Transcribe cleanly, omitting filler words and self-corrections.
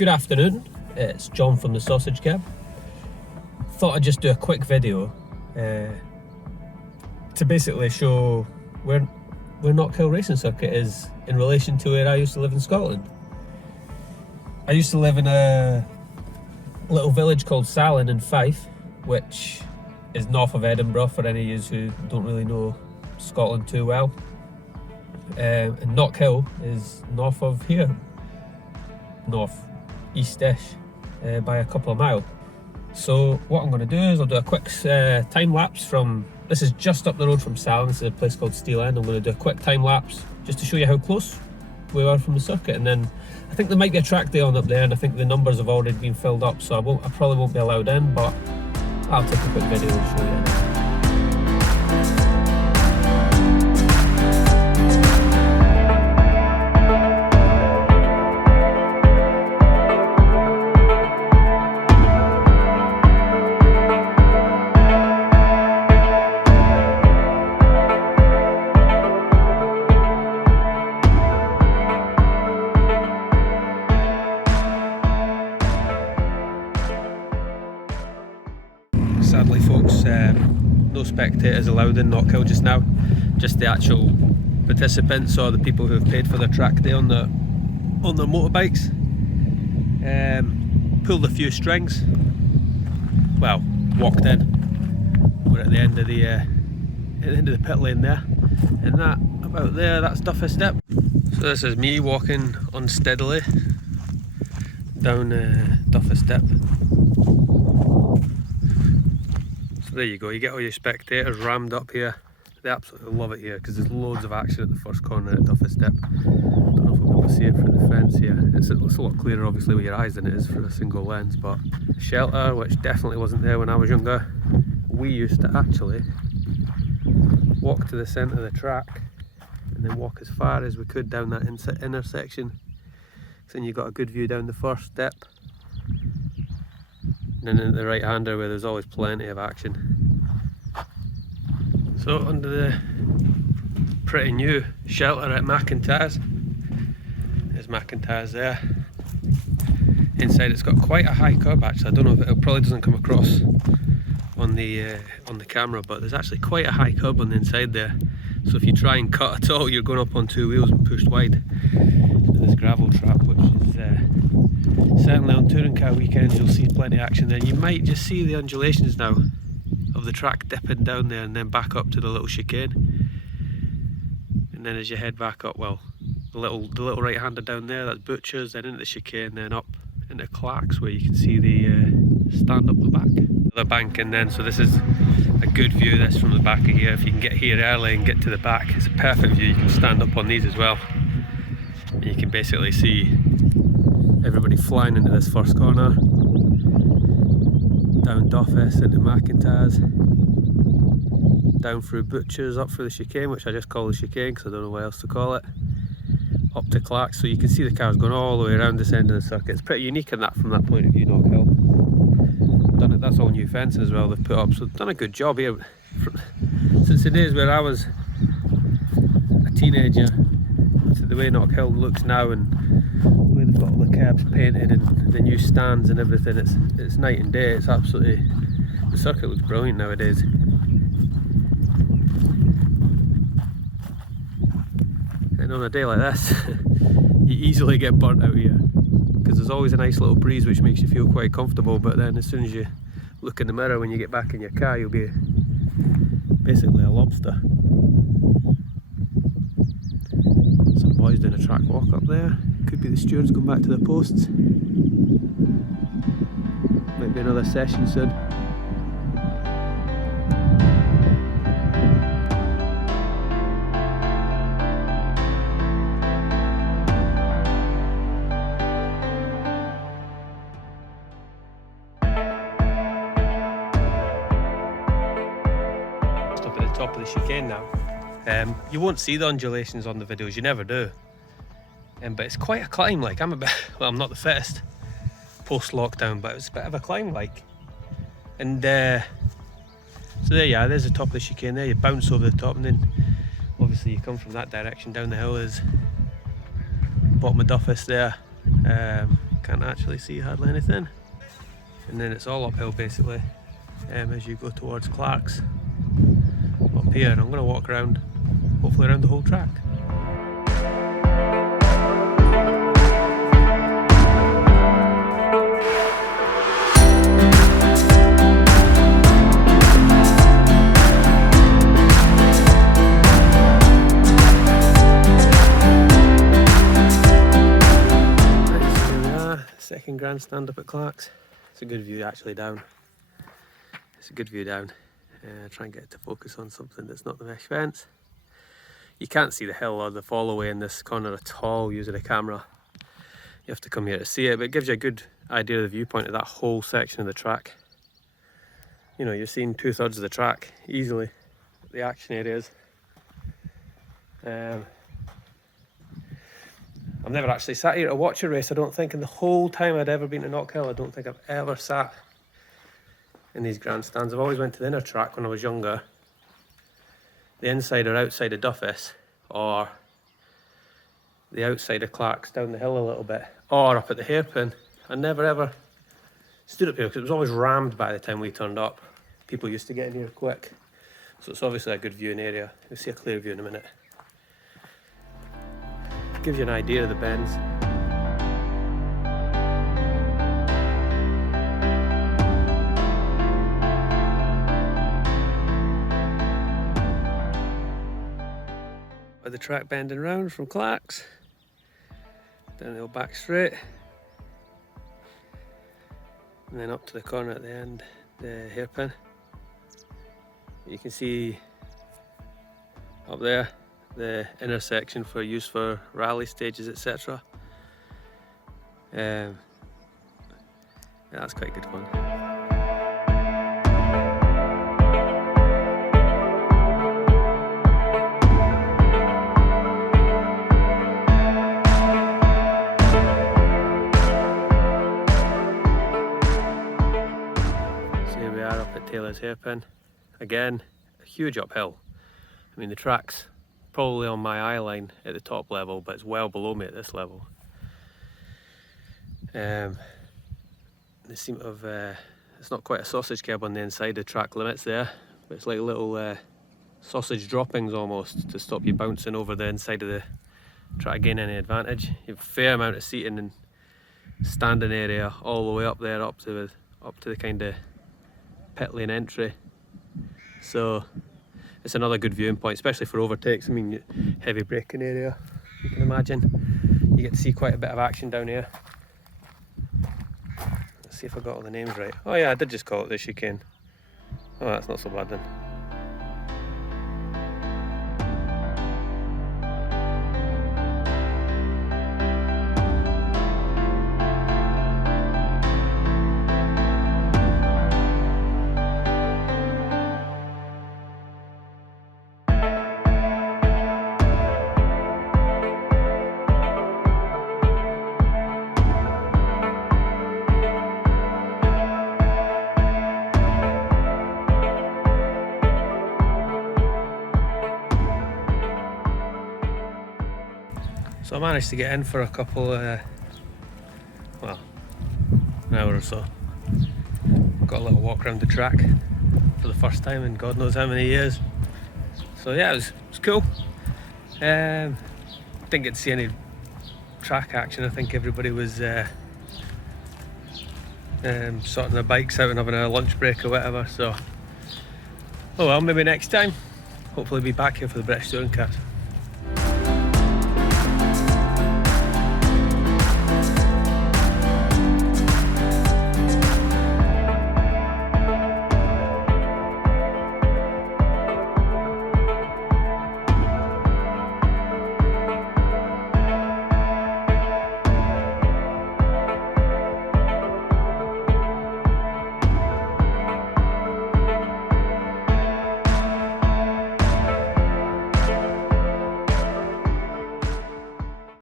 Good afternoon, it's John from the Sausage Kerb. Thought I'd just do a quick video to basically show where Knockhill Racing Circuit is in relation to where I used to live in Scotland. I used to live in a little village called Salin in Fife, which is north of Edinburgh for any of you who don't really know Scotland too well. And Knockhill is north of here, north-east-ish, by a couple of miles. So what I'm going to do is I'll do a quick time lapse from, this is just up the road from Salin, this is a place called Steel End. I'm going to do a quick time lapse just to show you how close we are from the circuit, and then I think there might be a track day on up there, and I think the numbers have already been filled up, so I probably won't be allowed in, but I'll take a quick video and show you. Sadly folks, no spectators allowed in Knockhill just now, just the actual participants or the people who have paid for their track day on their motorbikes. Pulled a few strings, well, walked in. We're at the end of the pit lane there, and that about there, that's Duffy Step. So this is me walking unsteadily down Duffy Step. So there you go, you get all your spectators rammed up here. They absolutely love it here because there's loads of action at the first corner at Duffy Step. Don't know if we'll be able to see it through the fence here. It's a lot clearer obviously with your eyes than it is through a single lens, but shelter, which definitely wasn't there when I was younger. We used to actually walk to the centre of the track and then walk as far as we could down that intersection. So then you got a good view down the first step. And then at the right hander where there's always plenty of action. So under the pretty new shelter at McIntyre's, there's McIntyre's there. Inside it's got quite a high curb actually. I don't know if it probably doesn't come across on the camera, but there's actually quite a high curb on the inside there. So if you try and cut at all, you're going up on two wheels and pushed wide to this gravel trap, which is certainly on touring car weekends you'll see plenty of action there. You might just see the undulations now of the track dipping down there and then back up to the little chicane. And then as you head back up, well, the little right hander down there, that's Butcher's, then into the chicane, then up into Clark's where you can see the stand up the back. The bank, and then so this is a good view this from the back of here. If you can get here early and get to the back, it's a perfect view. You can stand up on these as well. And you can basically see everybody flying into this first corner, down Duffus into McIntyre's, down through Butcher's, up through the chicane, which I just call the chicane because I don't know what else to call it, up to Clark's. So you can see the cars going all the way around this end of the circuit. It's pretty unique in that from that point of view, Knockhill. Done it, that's all new fencing as well they've put up, so they've done a good job here. Since the days where I was a teenager to the way Knockhill looks now, and the way they've got all the curbs painted and the new stands and everything, it's night and day. It's absolutely, the circuit looks brilliant nowadays. And on a day like this you easily get burnt out here because there's always a nice little breeze which makes you feel quite comfortable, but then as soon as you look in the mirror when you get back in your car, you'll be basically a lobster. Some boys doing a track walk up there. Could be the stewards going back to the posts. Might be another session soon. Up at the top of the chicane now. You won't see the undulations on the videos, you never do. But it's quite a climb, like I'm I'm not the fittest post-lockdown, but it's a bit of a climb like. And so there you are, there's the top of the chicane there, you bounce over the top and then obviously you come from that direction down the hill is bottom of Duffus there. can't actually see hardly anything. And then it's all uphill basically as you go towards Clark's up here. And I'm going to walk around, hopefully around the whole track. Second grandstand up at Clark's. It's a good view actually down. It's a good view down. Try and get it to focus on something that's not the mesh fence. You can't see the hill or the fall away in this corner at all using a camera. You have to come here to see it, but it gives you a good idea of the viewpoint of that whole section of the track. You know, you're seeing 2/3 of the track easily, the action areas. I've never actually sat here to watch a race, I don't think, in the whole time I'd ever been to Knockhill. I don't think I've ever sat in these grandstands. I've always went to the inner track when I was younger, the inside or outside of Duffus, or the outside of Clark's down the hill a little bit, or up at the hairpin. I never ever stood up here because it was always rammed by the time we turned up. People used to get in here quick. So it's obviously a good viewing area. You'll see a clear view in a minute. Gives you an idea of the bends. With the track bending round from Clark's, down the old back straight, and then up to the corner at the end, the hairpin. You can see up there the intersection for use for rally stages, etc. Yeah, that's quite good fun. So here we are up at Taylor's hairpin. Again, a huge uphill. I mean, the track's probably on my eye line at the top level, but it's well below me at this level. They seem to have, it's not quite a sausage kerb on the inside of track limits there, but it's like little sausage droppings almost to stop you bouncing over the inside of the track to gain any advantage. You have a fair amount of seating and standing area all the way up there, up to the kind of pit lane entry. So it's another good viewing point, especially for overtakes. I mean, heavy braking area, you can imagine. You get to see quite a bit of action down here. Let's see if I got all the names right. Oh yeah, I did just call it the chicane. Oh, that's not so bad then. So I managed to get in for a couple, well, an hour or so. Got a little walk around the track for the first time in God knows how many years. So yeah, it was cool. Didn't get to see any track action. I think everybody was sorting their bikes out and having a lunch break or whatever. So, oh well, maybe next time. Hopefully be back here for the British Touring Cars.